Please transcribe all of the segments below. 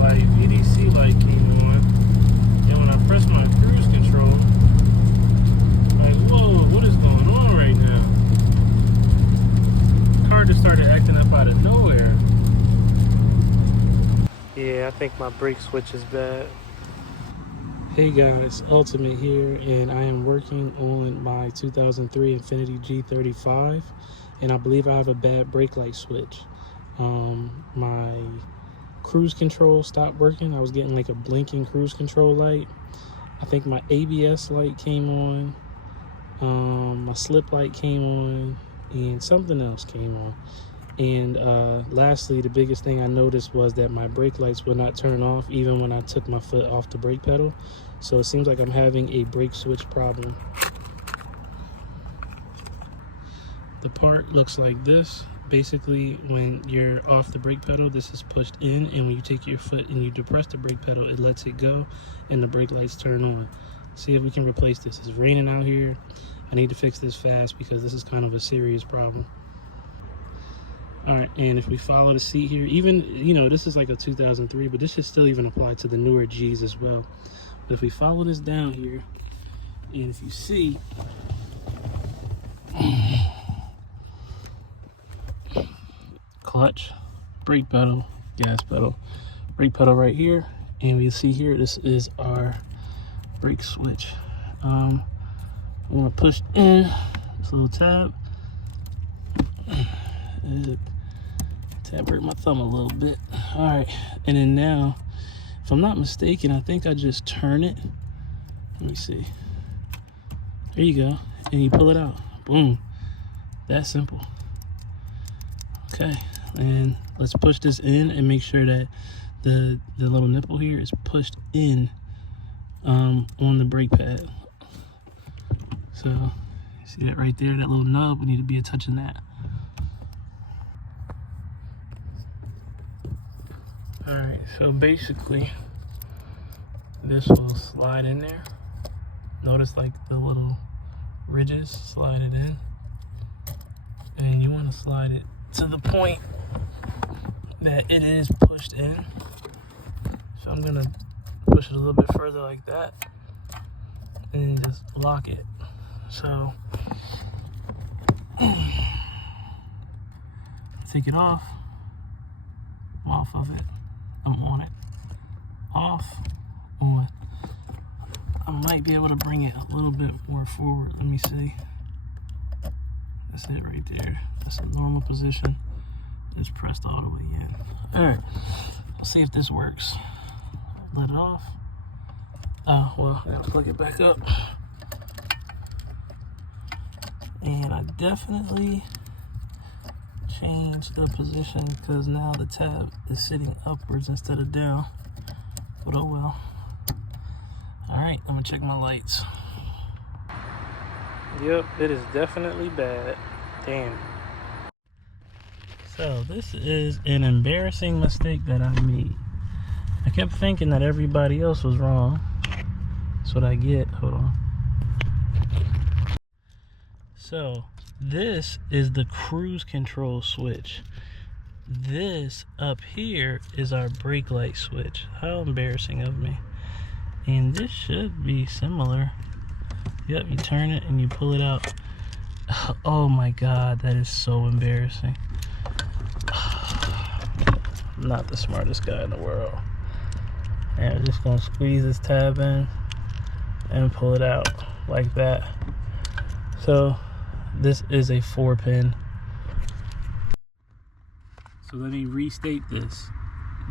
light, VDC light came on. And when I press my cruise control, like, whoa, what is going on right now? The car just started acting up out of nowhere. Yeah, I think my brake switch is bad. Hey guys, Ultimate here, and I am working on my 2003 Infiniti G35, and I believe I have a bad brake light switch. My cruise control stopped working. I was getting like a blinking cruise control light. I think my ABS light came on, my slip light came on, and something else came on. And lastly, the biggest thing I noticed was that my brake lights would not turn off even when I took my foot off the brake pedal. So it seems like I'm having a brake switch problem. The part looks like this. Basically, when you're off the brake pedal, this is pushed in, and when you take your foot and you depress the brake pedal, it lets it go and the brake lights turn on. See if we can replace this. It's raining out here. I need to fix this fast because this is kind of a serious problem. All right, and if we follow the seat here, even, you know, this is like a 2003, but this should still even apply to the newer G's as well. But if we follow this down here, and if you see, clutch, brake pedal, gas pedal, brake pedal right here, and we see here, this is our brake switch. I'm gonna push in this little tab. Tab hurt my thumb a little bit. All right, and then now, if I'm not mistaken, I think I just turn it. Let me see. There you go, and you pull it out. Boom. That simple. Okay, and let's push this in and make sure that the little nipple here is pushed in on the brake pad. So, see that right there, that little nub, we need to be touching that. Alright, so basically, this will slide in there. Notice like the little ridges, slide it in. And you want to slide it to the point that it is pushed in. So I'm going to push it a little bit further like that. And then just lock it. So, take it off. I'm off of it. I'm on it. Off, on. I might be able to bring it a little bit more forward. Let me see. That's it right there. That's a normal position. It's pressed all the way in. Alright, let's see if this works. Let it off. Oh, well, I gotta plug it back up. And I definitely change the position because now the tab is sitting upwards instead of down, but oh well. All right, I'm gonna check my lights. Yep, it is definitely bad. Damn. So this is an embarrassing mistake that I made. I kept thinking that everybody else was wrong. That's what I get. Hold on. So this is the cruise control switch. This up here is our brake light switch. How embarrassing of me. And this should be similar. Yep, you turn it and you pull it out. Oh my God, that is so embarrassing. I'm not the smartest guy in the world. And I'm just gonna squeeze this tab in and pull it out like that. So this is a 4-pin. So let me restate this.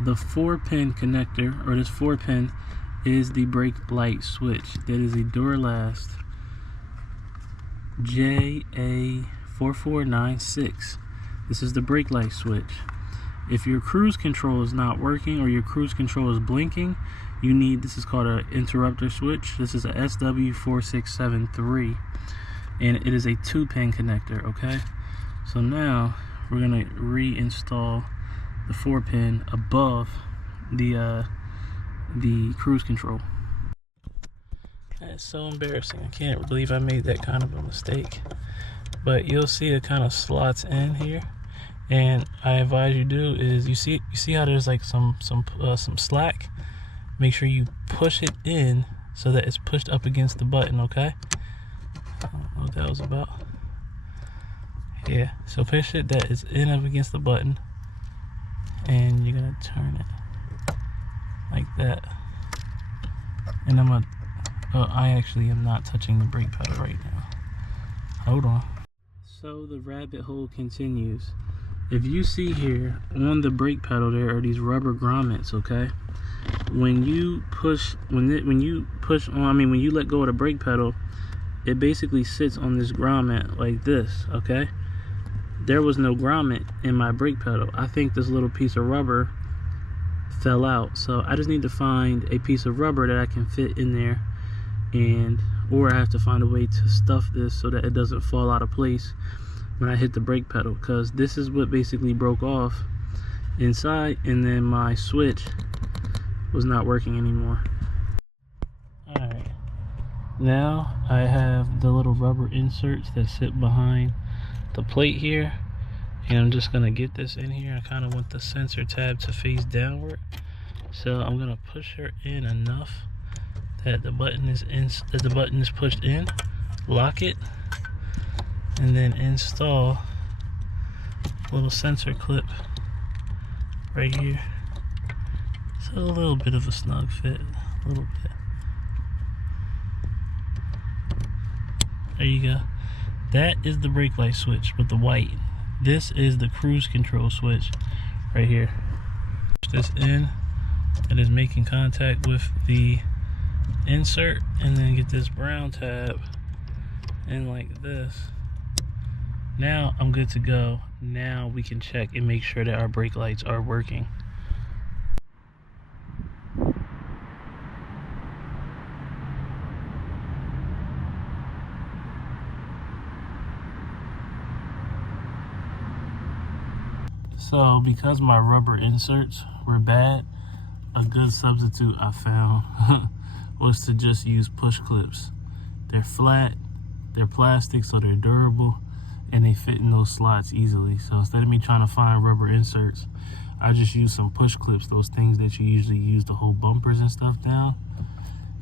The 4-pin connector, or this 4-pin, is the brake light switch. That is a Duralast JA4496. This is the brake light switch. If your cruise control is not working or your cruise control is blinking, you need, this is called an interrupter switch. This is a SW4673. And it is a 2-pin connector, okay? So now we're gonna reinstall the 4-pin above the cruise control. That's so embarrassing. I can't believe I made that kind of a mistake. But you'll see it kind of slots in here, And I advise you do is you see how there's like some slack. Make sure you push it in so that it's pushed up against the button. Okay. I don't know what that was about. Yeah. So push it that is in up against the button, and you're gonna turn it like that. And I'm gonna. Oh, I actually am not touching the brake pedal right now. Hold on. So the rabbit hole continues. If you see here on the brake pedal, there are these rubber grommets, okay? When you push, when you let go of the brake pedal, it basically sits on this grommet like this, okay? There was no grommet in my brake pedal. I think this little piece of rubber fell out. So I just need to find a piece of rubber that I can fit in there, or I have to find a way to stuff this so that it doesn't fall out of place when I hit the brake pedal, because this is what basically broke off inside, and then my switch was not working anymore. Alright, now I have the little rubber inserts that sit behind the plate here, and I'm just gonna get this in here. I kind of want the sensor tab to face downward, so I'm gonna push her in enough that the button is pushed in, lock it, and then install a little sensor clip right here. So a little bit of a snug fit, a little bit. There you go. That is the brake light switch with the white. This is the cruise control switch right here. Push this in, that is making contact with the insert, and then get this brown tab in like this. Now I'm good to go. Now we can check and make sure that our brake lights are working. So because my rubber inserts were bad, a good substitute I found was to just use push clips. They're flat, they're plastic, so they're durable, and they fit in those slots easily. So instead of me trying to find rubber inserts, I just use some push clips, those things that you usually use to hold bumpers and stuff down.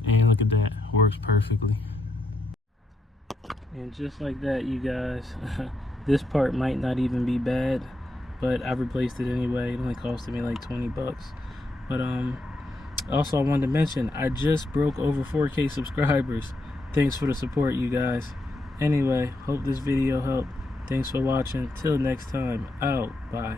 And look at that, works perfectly. And just like that, you guys, this part might not even be bad, but I replaced it anyway. It only costed me like 20 bucks. But also I wanted to mention, I just broke over 4K subscribers. Thanks for the support, you guys. Anyway, hope this video helped. Thanks for watching. Till next time, out. Bye.